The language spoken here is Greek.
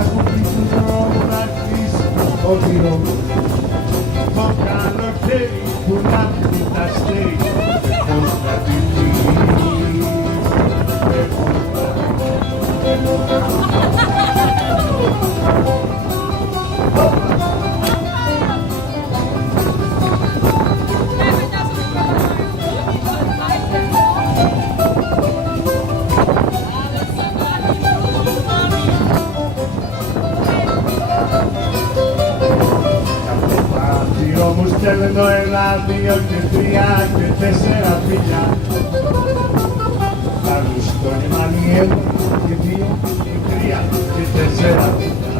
τραγούδι του δρόμου να χτίσει όνειρο μου. Το καλοκαίρι που να πει τα αστέρι, πώς να τη φύγει. Μου στέλνω 1, 2 και 3 και 4 φιλιά. Άλλους τον Εμμανουέλ και 2 και 3 και 4 φιλιά.